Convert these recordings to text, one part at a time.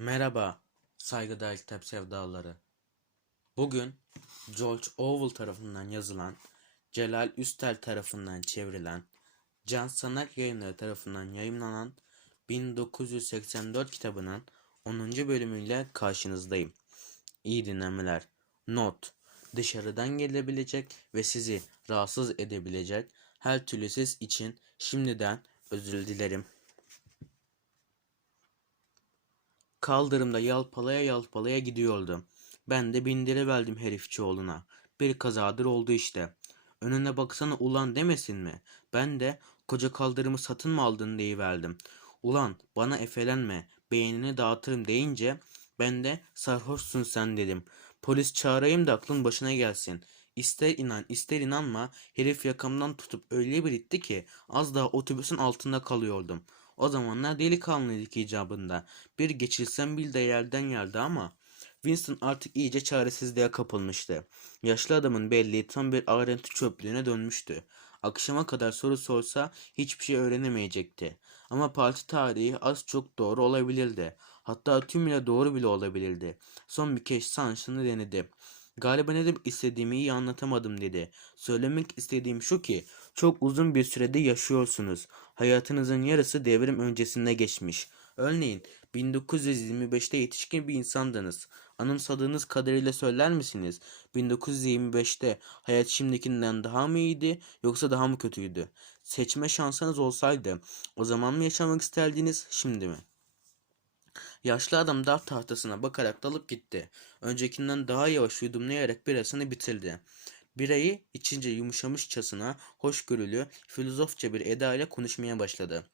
Merhaba saygıdeğer kitap sevdaları. Bugün George Orwell tarafından yazılan, Celal Üstel tarafından çevrilen, Can Sanak Yayınları tarafından yayımlanan 1984 kitabının 10. bölümüyle karşınızdayım. İyi dinlemeler. Not. Dışarıdan gelebilecek ve sizi rahatsız edebilecek her türlü ses için şimdiden özür dilerim. Kaldırımda yalpalaya yalpalaya gidiyordu. Ben de bindiriverdim herifçioğluna. Bir kazadır oldu işte. Önüne baksana ulan demesin mi? Ben de koca kaldırımı satın mı aldın deyiverdim. Ulan bana efelenme, beynini dağıtırım deyince ben de sarhoşsun sen dedim. Polis çağırayım da aklın başına gelsin. İster inan ister inanma herif yakamdan tutup öyle bir itti ki az daha otobüsün altında kalıyordum. O zamanlar delikanlıydık icabında. Bir geçilsem bil de yerden geldi ama Winston artık iyice çaresizliğe kapılmıştı. Yaşlı adamın belleği tam bir ağrıntı çöplüğüne dönmüştü. Akşama kadar soru sorsa hiçbir şey öğrenemeyecekti. Ama parti tarihi az çok doğru olabilirdi. Hatta tümüyle doğru bile olabilirdi. Son bir kez şansını denedi. Galiba ne demek istediğimi iyi anlatamadım dedi. Söylemek istediğim şu ki çok uzun bir sürede yaşıyorsunuz. Hayatınızın yarısı devrim öncesinde geçmiş. Örneğin 1925'te yetişkin bir insandınız. Anımsadığınız kadarıyla söyler misiniz? 1925'te hayat şimdikinden daha mı iyiydi yoksa daha mı kötüydü? Seçme şansınız olsaydı o zaman mı yaşamak isterdiniz şimdi mi? Yaşlı adam dart tahtasına bakarak dalıp gitti. Öncekinden daha yavaş yudumlayarak birasını bitirdi. Birayı içince yumuşamışçasına hoşgörülü, filozofça bir eda ile konuşmaya başladı.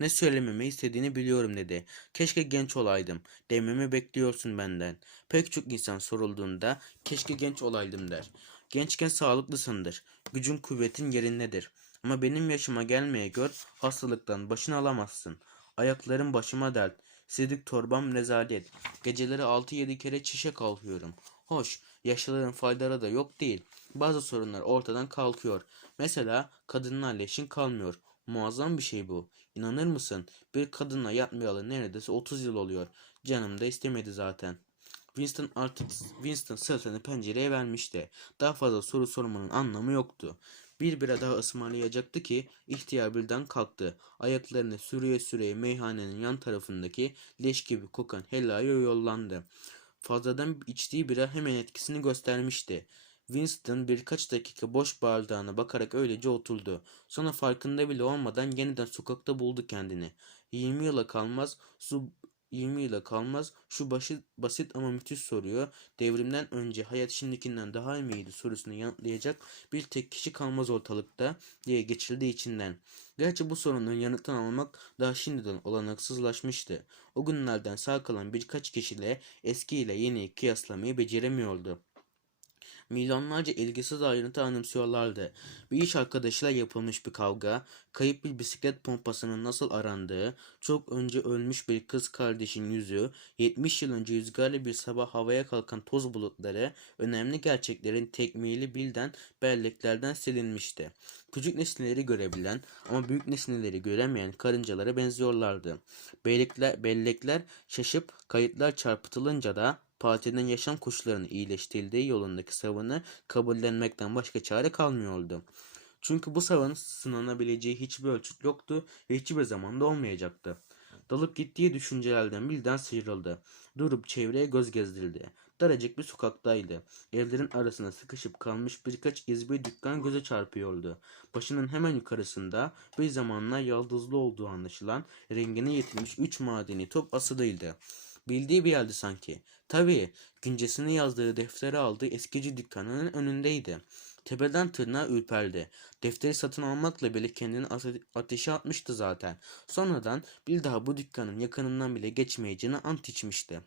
Ne söylememi istediğini biliyorum dedi. Keşke genç olaydım. Dememi bekliyorsun benden. Pek çok insan sorulduğunda keşke genç olaydım der. Gençken sağlıklısındır. Gücün kuvvetin yerindedir. Ama benim yaşıma gelmeye gör hastalıktan başını alamazsın. Ayaklarım başıma dert. Sidik torbam rezalet. Geceleri 6-7 kere çişe kalkıyorum. Hoş, yaşlıların faydaları da yok değil. Bazı sorunlar ortadan kalkıyor. Mesela kadınlarla işin kalmıyor. Muazzam bir şey bu. İnanır mısın? Bir kadınla yatmayalı neredeyse 30 yıl oluyor. Canım da istemedi zaten. Winston artık Winston sırtını pencereye vermişti. Daha fazla soru sormanın anlamı yoktu. Bir bira daha ısmarlayacaktı ki ihtiyar birden kalktı. Ayaklarını sürüye sürüye meyhanenin yan tarafındaki leş gibi kokan hellaya yollandı. Fazladan içtiği bira hemen etkisini göstermişti. Winston birkaç dakika boş bardağına bakarak öylece oturdu. Sonra farkında bile olmadan yeniden sokakta buldu kendini. 20 yıla kalmaz su 20 yıla kalmaz şu basit, basit ama müthiş soruyor. Devrimden önce hayat şimdikinden daha mı iyiydi sorusunu yanıtlayacak bir tek kişi kalmaz ortalıkta diye geçildi içinden. Gerçi bu sorunun yanıtını almak daha şimdiden olanaksızlaşmıştı. O günlerden sağ kalan birkaç kişiyle eski ile yeni kıyaslamayı beceremiyordu. Milyonlarca ilgisiz ayrıntı anımsıyorlardı. Bir iş arkadaşıyla yapılmış bir kavga, kayıp bir bisiklet pompasının nasıl arandığı, çok önce ölmüş bir kız kardeşin yüzü, 70 yıl önce rüzgarlı bir sabah havaya kalkan toz bulutları, önemli gerçeklerin tekmili bilden belleklerden silinmişti. Küçük nesneleri görebilen ama büyük nesneleri göremeyen karıncalara benziyorlardı. Bellekler, bellekler şaşıp kayıtlar çarpıtılınca da partinin yaşam koşullarını iyileştirildiği yolundaki savını kabullenmekten başka çare kalmıyordu. Çünkü bu savın sınanabileceği hiçbir ölçüt yoktu ve hiçbir zaman da olmayacaktı. Dalıp gittiği düşüncelerden birden sıyrıldı. Durup çevreye göz gezdirdi. Daracık bir sokaktaydı. Evlerin arasına sıkışıp kalmış birkaç izbe dükkan göze çarpıyordu. Başının hemen yukarısında bir zamanlar yaldızlı olduğu anlaşılan rengine yetilmiş üç madeni top asılıydı. Bildiği bir yerdi sanki. Tabii, güncesini yazdığı defteri aldığı eskici dükkanının önündeydi. Tepeden tırnağa ürperdi. Defteri satın almakla bile kendini ate- ateşe atmıştı zaten. Sonradan bir daha bu dükkanın yakınından bile geçmeyeceğini ant içmişti.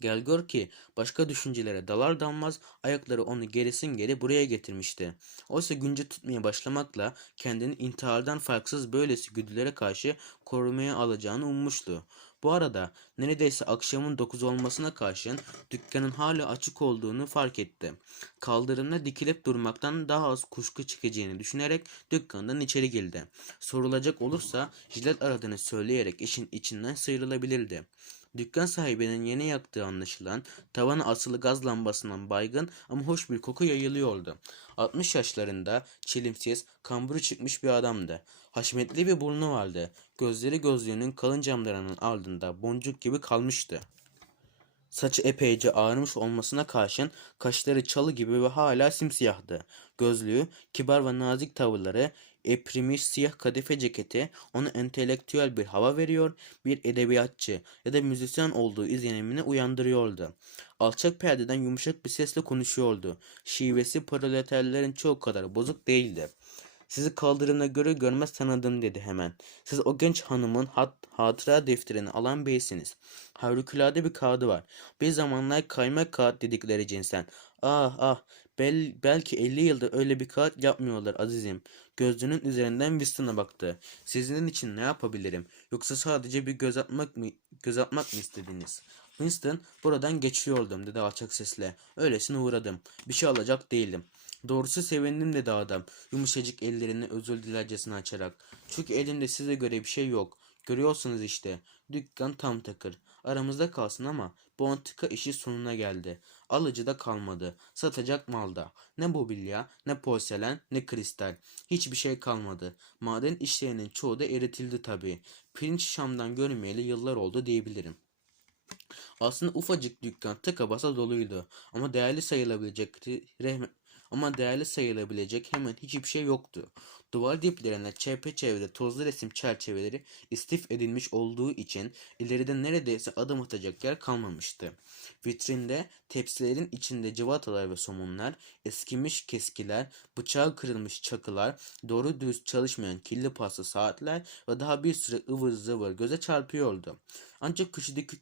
Gel gör ki başka düşüncelere dalar dalmaz ayakları onu gerisin geri buraya getirmişti. Oysa günce tutmaya başlamakla kendini intihardan farksız böylesi güdülere karşı korumaya alacağını ummuştu. Bu arada neredeyse akşamın 9 olmasına karşın dükkanın hala açık olduğunu fark etti. Kaldırımda dikilip durmaktan daha az kuşku çıkacağını düşünerek dükkandan içeri girdi. Sorulacak olursa jilet aradığını söyleyerek işin içinden sıyrılabilirdi. Dükkan sahibinin yeni yaktığı anlaşılan tavana asılı gaz lambasından baygın ama hoş bir koku yayılıyordu. 60 yaşlarında çelimsiz, kamburu çıkmış bir adamdı. Haşmetli bir burnu vardı. Gözleri gözlüğünün kalın camlarının ardında boncuk gibi kalmıştı. Saçı epeyce ağarmış olmasına karşın kaşları çalı gibi ve hala simsiyahtı. Gözlüğü, kibar ve nazik tavırları, eprimiş siyah kadife ceketi ona entelektüel bir hava veriyor, bir edebiyatçı ya da müzisyen olduğu izlenimini uyandırıyordu. Alçak perdeden yumuşak bir sesle konuşuyordu. Şivesi proleterlerin çoğu kadar bozuk değildi. Sizi kaldırımda göre görmez tanıdım dedi hemen. Siz o genç hanımın hat, hatıra defterini alan beysiniz. Harikulade bir kağıdı var. Bir zamanlar kaymak kağıt dedikleri cinsen. Ah ah bel, belki 50 yıldır öyle bir kağıt yapmıyorlar azizim. Gözlüğünün üzerinden Winston'a baktı. Sizin için ne yapabilirim? Yoksa sadece bir göz atmak mı, göz atmak mı istediniz? Winston buradan geçiyordum dedi alçak sesle. Öylesine uğradım. Bir şey alacak değildim. Doğrusu sevindim dedi adam. Yumuşacık ellerini özür dilercesine açarak. Çünkü elimde size göre bir şey yok. Görüyorsunuz işte. Dükkan tam takır. Aramızda kalsın ama bu antika işi sonuna geldi. Alıcı da kalmadı. Satacak malda. Ne mobilya, ne porselen, ne kristal. Hiçbir şey kalmadı. Maden işlerinin çoğu da eritildi tabii. Pirinç Şam'dan görmeyeli yıllar oldu diyebilirim. Aslında ufacık dükkan tıka basa doluydu. Ama değerli sayılabilecek ama değerli sayılabilecek hemen hiçbir şey yoktu. Duvar diplerine çepeçevre tozlu resim çerçeveleri istif edilmiş olduğu için ileride neredeyse adım atacak yer kalmamıştı. Vitrinde tepsilerin içinde cıvatalar ve somunlar, eskimiş keskiler, bıçağı kırılmış çakılar, doğru düz çalışmayan kirli pasta saatler ve daha bir sürü ıvır zıvır göze çarpıyordu. Ancak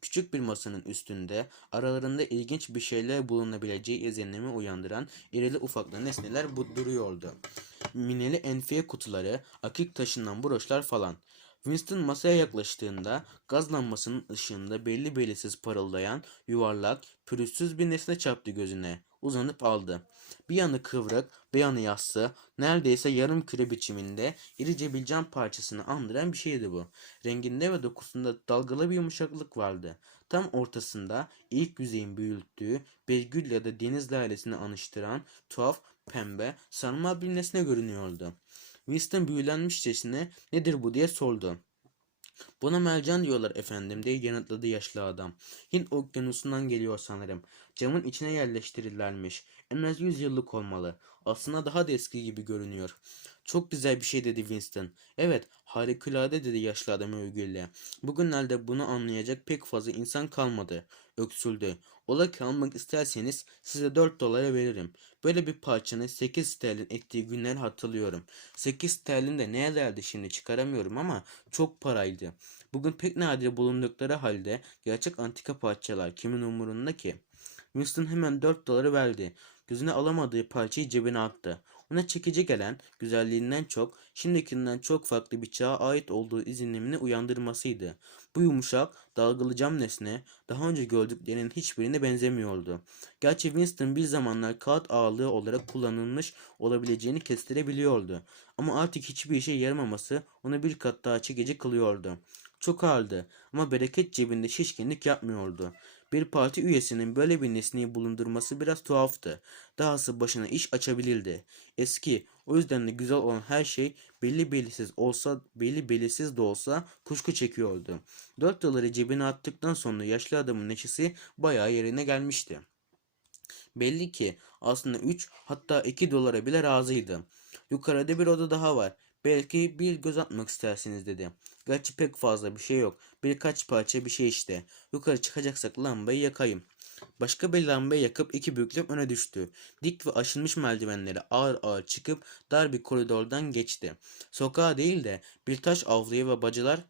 küçük bir masanın üstünde aralarında ilginç bir şeyler bulunabileceği izlenimi uyandıran irili ufaklı nesneler bu duruyordu. Mineli enfiye kutuları, akik taşından broşlar falan. Winston masaya yaklaştığında gaz lambasının ışığında belli belirsiz parıldayan, yuvarlak, pürüzsüz bir nesne çarptı gözüne. Uzanıp aldı. Bir yanı kıvrık, bir yanı yassı, neredeyse yarım küre biçiminde irice bir cam parçasını andıran bir şeydi bu. Renginde ve dokusunda dalgalı bir yumuşaklık vardı. Tam ortasında ilk yüzeyin büyüttüğü bir gül ya da deniz lalisini anıştıran tuhaf, pembe, sarma bir nesne görünüyordu. Winston büyülenmişçesine nedir bu diye sordu. Buna mercan diyorlar efendim diye yanıtladı yaşlı adam. Hint okyanusundan geliyor sanırım. Camın içine yerleştirirlermiş. En az 100 yıllık olmalı. Aslında daha da eski gibi görünüyor. Çok güzel bir şey dedi Winston. Evet harikulade dedi yaşlı adam övgüyle. Bugünlerde bunu anlayacak pek fazla insan kalmadı. Öksüldü. Ola ki almak isterseniz size 4 dolara veririm. Böyle bir parçanın 8 sterlin ettiği günleri hatırlıyorum. 8 sterlin de ne ederdi şimdi çıkaramıyorum ama çok paraydı. Bugün pek nadir bulundukları halde gerçek antika parçalar kimin umurunda ki? Winston hemen 4 doları verdi. Gözüne alamadığı parçayı cebine attı. Ona çekici gelen güzelliğinden çok, şimdikinden çok farklı bir çağa ait olduğu izlenimini uyandırmasıydı. Bu yumuşak, dalgalı cam nesne daha önce gördüklerinin hiçbirine benzemiyordu. Gerçi Winston bir zamanlar kağıt ağırlığı olarak kullanılmış olabileceğini kestirebiliyordu. Ama artık hiçbir işe yaramaması onu bir kat daha çekici kılıyordu. Çok ağırdı ama bereket cebinde şişkinlik yapmıyordu. Bir parti üyesinin böyle bir nesneyi bulundurması biraz tuhaftı. Dahası başına iş açabilirdi. Eski, o yüzden de güzel olan her şey belli belirsiz olsa, belli belirsiz de olsa kuşku çekiyordu. Dört doları cebine attıktan sonra yaşlı adamın neşesi bayağı yerine gelmişti. Belli ki aslında 3 hatta 2 dolara bile razıydı. Yukarıda bir oda daha var. Belki bir göz atmak istersiniz dedi. Gerçi pek fazla bir şey yok. Birkaç parça bir şey işte. Yukarı çıkacaksak lambayı yakayım. Başka bir lambayı yakıp iki büklüm öne düştü. Dik ve aşınmış merdivenleri ağır ağır çıkıp dar bir koridordan geçti. Sokağa değil de bir taş avluya ve bacılar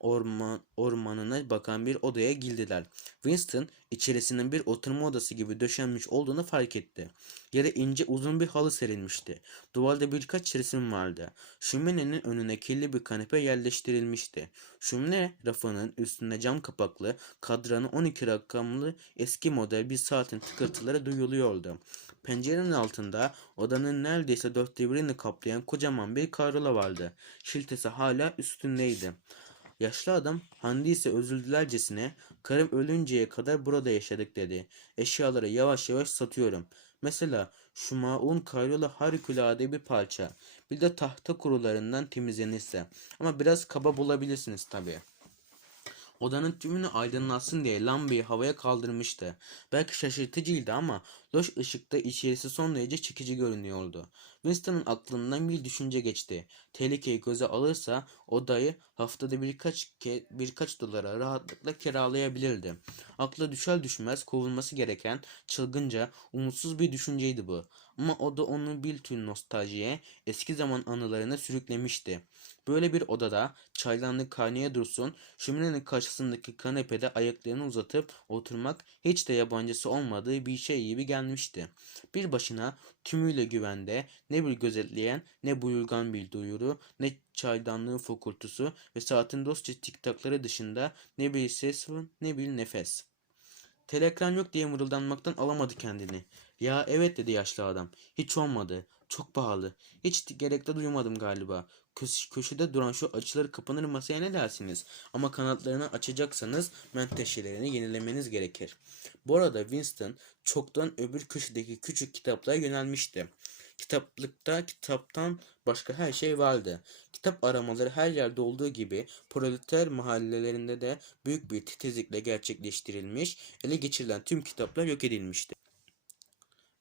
orman, ormanına bakan bir odaya girdiler. Winston içerisinin bir oturma odası gibi döşenmiş olduğunu fark etti. Yere ince uzun bir halı serilmişti. Duvarda birkaç resim vardı. Şöminenin önüne kirli bir kanepe yerleştirilmişti. Şömine rafının üstünde cam kapaklı, kadranı 12 rakamlı eski model bir saatin tıkırtıları duyuluyordu. Pencerenin altında odanın neredeyse dörtte birini kaplayan kocaman bir karola vardı. Şiltesi hala üstündeydi. Yaşlı adam Handi ise özür karım ölünceye kadar burada yaşadık dedi. Eşyaları yavaş yavaş satıyorum. Mesela şu maun karyola harikulade bir parça. Bir de tahta kurularından temizlenirse. Ama biraz kaba bulabilirsiniz tabii. Odanın tümünü aydınlatsın diye lambayı havaya kaldırmıştı. Belki şaşırtıcıydı ama loş ışıkta içerisi son derece çekici görünüyordu. Winston'ın aklından bir düşünce geçti. Tehlikeyi göze alırsa odayı haftada birkaç ke birkaç dolara rahatlıkla kiralayabilirdi. Akla düşer düşmez kovulması gereken çılgınca, umutsuz bir düşünceydi bu. Ama o da onu bir tür nostaljiye, eski zaman anılarına sürüklemişti. Böyle bir odada çaydanlık kaynaya dursun, şöminenin karşısındaki kanepede ayaklarını uzatıp oturmak hiç de yabancısı olmadığı bir şey gibi gelmişti. Bir başına tümüyle güvende ne bir gözetleyen ne buyurgan bir duyuru ne çaydanlığın fokurtusu ve saatin dostça tiktakları dışında ne bir ses ne bir nefes. Telegram yok diye mırıldanmaktan alamadı kendini. Ya evet dedi yaşlı adam. Hiç olmadı. Çok pahalı. Hiç gerek de duymadım galiba. Köş köşede duran şu açılır kapanır masaya ne dersiniz? Ama kanatlarını açacaksanız menteşelerini yenilemeniz gerekir. Bu arada Winston çoktan öbür köşedeki küçük kitaplara yönelmişti. Kitaplıkta kitaptan başka her şey vardı. Kitap aramaları her yerde olduğu gibi proleter mahallelerinde de büyük bir titizlikle gerçekleştirilmiş, ele geçirilen tüm kitaplar yok edilmişti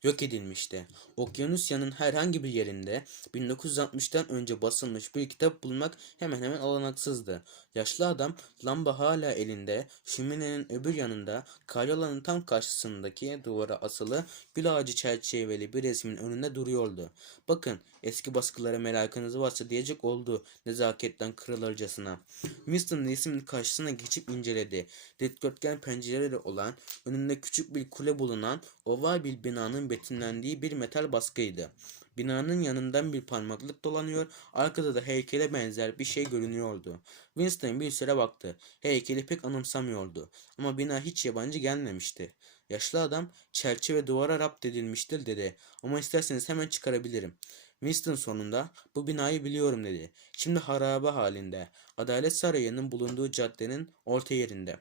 yok edilmişti. Okyanusya'nın herhangi bir yerinde 1960'tan önce basılmış bir kitap bulmak hemen hemen olanaksızdı. Yaşlı adam lamba hala elinde, şöminenin öbür yanında karyolanın tam karşısındaki duvara asılı gül ağacı çerçeveli bir resmin önünde duruyordu. Bakın eski baskılara merakınız varsa diyecek oldu nezaketten kırılırcasına. Winston resmin karşısına geçip inceledi. Dikdörtgen pencereleri olan önünde küçük bir kule bulunan oval bir binanın betimlendiği bir metal baskıydı. Binanın yanından bir parmaklık dolanıyor, arkada da heykele benzer bir şey görünüyordu. Winston bir süre baktı. Heykeli pek anımsamıyordu. Ama bina hiç yabancı gelmemişti. Yaşlı adam çerçeve duvara rapt edilmiştir dedi. Ama isterseniz hemen çıkarabilirim. Winston sonunda bu binayı biliyorum dedi. Şimdi harabe halinde. Adalet Sarayı'nın bulunduğu caddenin orta yerinde.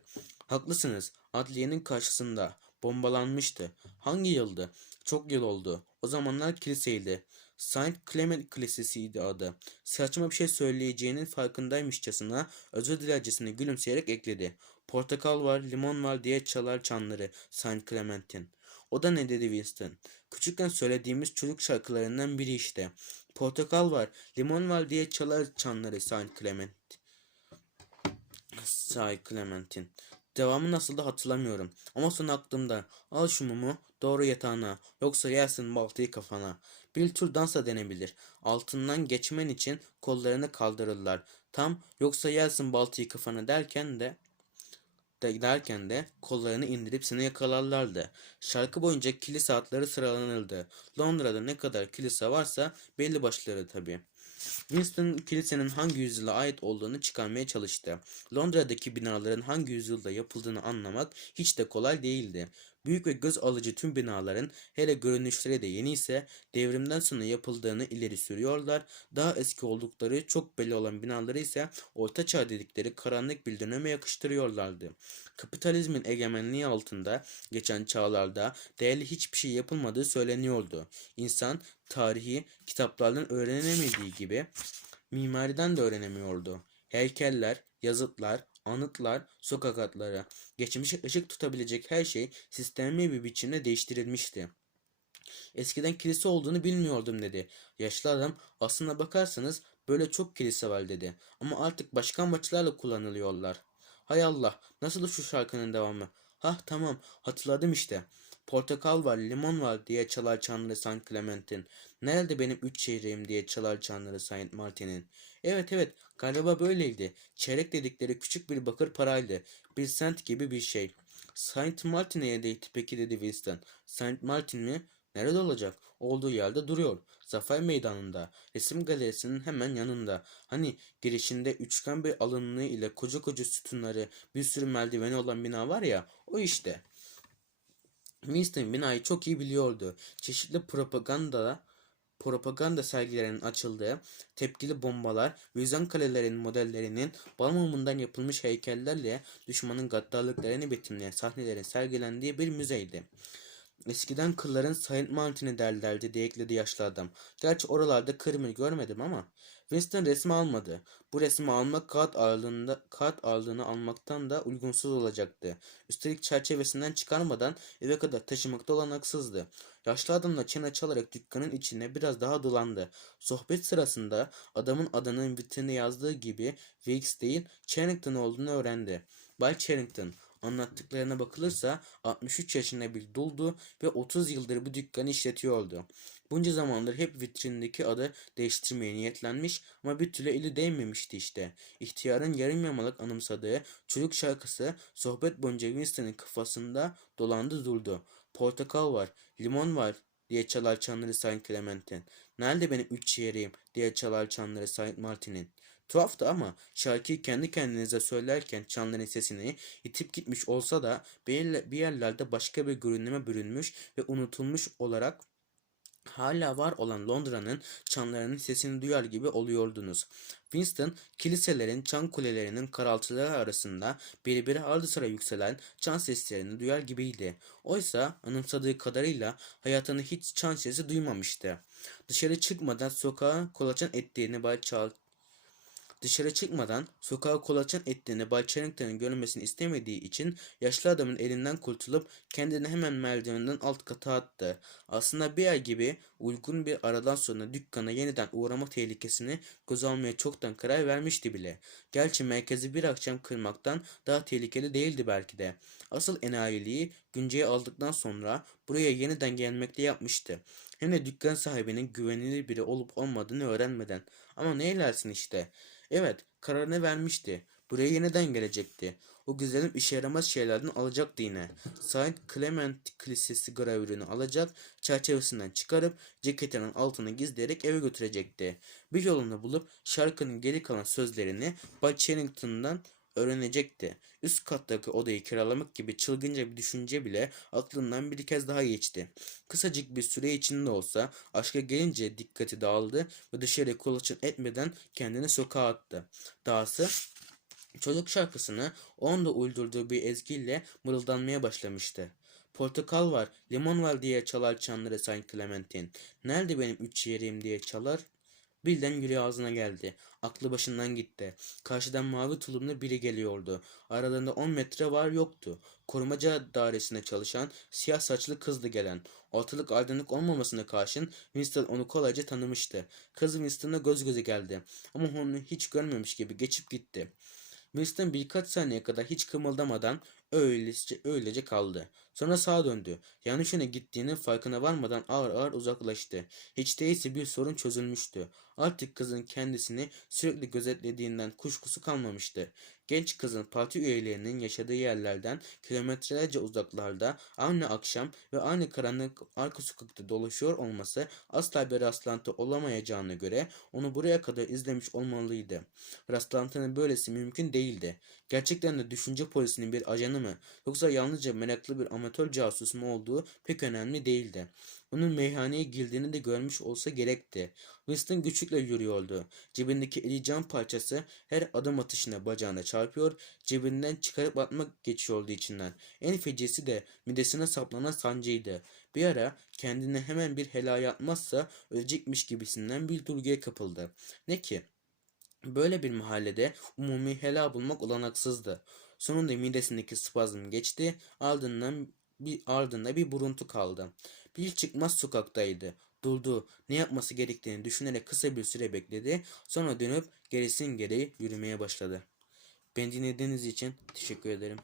Haklısınız. Adliyenin karşısında. Bombalanmıştı. Hangi yıldı? Çok yıl oldu. O zamanlar kiliseydi. Saint Clement Kilisesi'ydi adı. Saçma bir şey söyleyeceğinin farkındaymışçasına özür dilercesine gülümseyerek ekledi. Portakal var, limon var diye çalar çanları Saint Clement'in. O da ne dedi Winston? Küçükken söylediğimiz çocuk şarkılarından biri işte. Portakal var, limon var diye çalar çanları Saint Clement. Saint Clement'in. Devamı nasıl da hatırlamıyorum. Ama son aklımda. Al şu mumu doğru yatağına. Yoksa yersin baltayı kafana. Bir tür dansa denebilir. Altından geçmen için kollarını kaldırırlar. Tam yoksa yersin baltayı kafana derken de de derken de kollarını indirip seni yakalarlardı. Şarkı boyunca kilise atları sıralanırdı. Londra'da ne kadar kilise varsa belli başları tabii. Winston kilisenin hangi yüzyıla ait olduğunu çıkarmaya çalıştı. Londra'daki binaların hangi yüzyılda yapıldığını anlamak hiç de kolay değildi. Büyük ve göz alıcı tüm binaların hele görünüşleri de yeni ise devrimden sonra yapıldığını ileri sürüyorlar. Daha eski oldukları çok belli olan binaları ise orta çağ dedikleri karanlık bir döneme yakıştırıyorlardı. Kapitalizmin egemenliği altında geçen çağlarda değerli hiçbir şey yapılmadığı söyleniyordu. İnsan tarihi kitaplardan öğrenemediği gibi mimariden de öğrenemiyordu. Heykeller, yazıtlar, anıtlar, sokak adları, geçmişe ışık tutabilecek her şey sistemli bir biçimde değiştirilmişti. Eskiden kilise olduğunu bilmiyordum dedi. Yaşlı adam aslına bakarsanız böyle çok kilise var dedi. Ama artık başka amaçlarla kullanılıyorlar. Hay Allah nasıl şu şarkının devamı? Hah tamam hatırladım işte. Portakal var, limon var diye çalar çanları Saint Clement'in. Nerede benim üç çeyreğim diye çalar çanları Saint Martin'in. Evet evet galiba böyleydi. Çeyrek dedikleri küçük bir bakır paraydı. Bir sent gibi bir şey. Saint Martin neredeydi peki dedi Winston. Saint Martin mi? Nerede olacak? Olduğu yerde duruyor. Zafer Meydanı'nda. Resim galerisinin hemen yanında. Hani girişinde üçgen bir alınlığı ile koca koca sütunları bir sürü merdiveni olan bina var ya o işte. Winston binayı çok iyi biliyordu. Çeşitli propaganda propaganda sergilerinin açıldığı, tepkili bombalar, vizyon kalelerinin modellerinin bal mumundan yapılmış heykellerle düşmanın gaddarlıklarını betimleyen sahnelerin sergilendiği bir müzeydi. Eskiden kılların Saint Martin'i derlerdi diye ekledi yaşlı adam. Gerçi oralarda kırmızı görmedim ama. Winston resmi almadı. Bu resmi almak kağıt ağırlığında, kağıt ağırlığını almaktan da uygunsuz olacaktı. Üstelik çerçevesinden çıkarmadan eve kadar taşımakta olanaksızdı. Yaşlı adamla çene çalarak dükkanın içine biraz daha dolandı. Sohbet sırasında adamın adının vitrine yazdığı gibi Weeks değil Charrington olduğunu öğrendi. Bay Charrington Anlattıklarına bakılırsa 63 yaşında bir duldu ve 30 yıldır bu dükkanı işletiyordu. Bunca zamandır hep vitrindeki adı değiştirmeye niyetlenmiş ama bir türlü eli değmemişti işte. İhtiyarın yarım yamalak anımsadığı çocuk şarkısı sohbet boyunca Winston'ın kafasında dolandı durdu. Portakal var, limon var diye çalar çanları Saint Clement'in. Nerede benim üç çeyreğim diye çalar çanları Saint Martin'in. Tuhaftı ama şarkıyı kendi kendinize söylerken çanların sesini itip gitmiş olsa da bir yerlerde başka bir görünüme bürünmüş ve unutulmuş olarak hala var olan Londra'nın çanlarının sesini duyar gibi oluyordunuz. Winston, kiliselerin çan kulelerinin karaltıları arasında birbiri ardı sıra yükselen çan seslerini duyar gibiydi. Oysa anımsadığı kadarıyla hayatını hiç çan sesi duymamıştı. Dışarı çıkmadan sokağa kolaçan ettiğini Bay Charles Dışarı çıkmadan sokağa kolaçan ettiğini Bay Charrington'ın görmesini istemediği için yaşlı adamın elinden kurtulup kendini hemen merdivenden alt kata attı. Aslında bir ay gibi uygun bir aradan sonra dükkana yeniden uğrama tehlikesini göz almaya çoktan karar vermişti bile. Gerçi merkezi bir akşam kırmaktan daha tehlikeli değildi belki de. Asıl enayiliği günceye aldıktan sonra buraya yeniden gelmekte yapmıştı. Hem de dükkan sahibinin güvenilir biri olup olmadığını öğrenmeden. Ama ne eylersin işte. Evet, kararını vermişti. Buraya yeniden gelecekti. O güzelim işe yaramaz şeylerden alacaktı yine. Saint Clement Kilisesi gravürünü alacak, çerçevesinden çıkarıp ceketinin altına gizleyerek eve götürecekti. Bir yolunu bulup şarkının geri kalan sözlerini Charrington'dan öğrenecekti. Üst kattaki odayı kiralamak gibi çılgınca bir düşünce bile aklından bir kez daha geçti. Kısacık bir süre içinde olsa aşka gelince dikkati dağıldı ve dışarı kulaçın etmeden kendini sokağa attı. Dahası çocuk şarkısını o anda uydurduğu bir ezgiyle mırıldanmaya başlamıştı. Portakal var, limon var diye çalar çanları Saint Clementine. Nerede benim üç yerim diye çalar, Birden yüreği ağzına geldi. Aklı başından gitti. Karşıdan mavi tulumlu biri geliyordu. Aralarında 10 metre var yoktu. Korumaca dairesinde çalışan siyah saçlı kızdı gelen. Ortalık aydınlık olmamasına karşın Winston onu kolayca tanımıştı. Kız Winston'a göz göze geldi. Ama onu hiç görmemiş gibi geçip gitti. Winston birkaç saniye kadar hiç kımıldamadan öylece, öylece kaldı. Sonra sağa döndü. Yanlış yöne gittiğinin farkına varmadan ağır ağır uzaklaştı. Hiç değilse bir sorun çözülmüştü. Artık kızın kendisini sürekli gözetlediğinden kuşkusu kalmamıştı. Genç kızın parti üyelerinin yaşadığı yerlerden kilometrelerce uzaklarda aynı akşam ve aynı karanlık arka sokakta dolaşıyor olması asla bir rastlantı olamayacağına göre onu buraya kadar izlemiş olmalıydı. Rastlantının böylesi mümkün değildi. Gerçekten de düşünce polisinin bir ajanı mı yoksa yalnızca meraklı bir amatör casus mu olduğu pek önemli değildi. Onun meyhaneye girdiğini de görmüş olsa gerekti. Winston güçlükle yürüyordu. Cebindeki eli cam parçası her adım atışına bacağına çarpıyor, cebinden çıkarıp atmak geçiyordu içinden. En fecisi de midesine saplanan sancıydı. Bir ara kendine hemen bir helaya atmazsa ölecekmiş gibisinden bir duyguya kapıldı. Ne ki? Böyle bir mahallede umumi hela bulmak olanaksızdı. Sonunda midesindeki spazm geçti, ardından bir ardında bir buruntu kaldı. Bir çıkmaz sokaktaydı. Durdu. Ne yapması gerektiğini düşünerek kısa bir süre bekledi. Sonra dönüp gerisin geri yürümeye başladı. Beni dinlediğiniz için teşekkür ederim.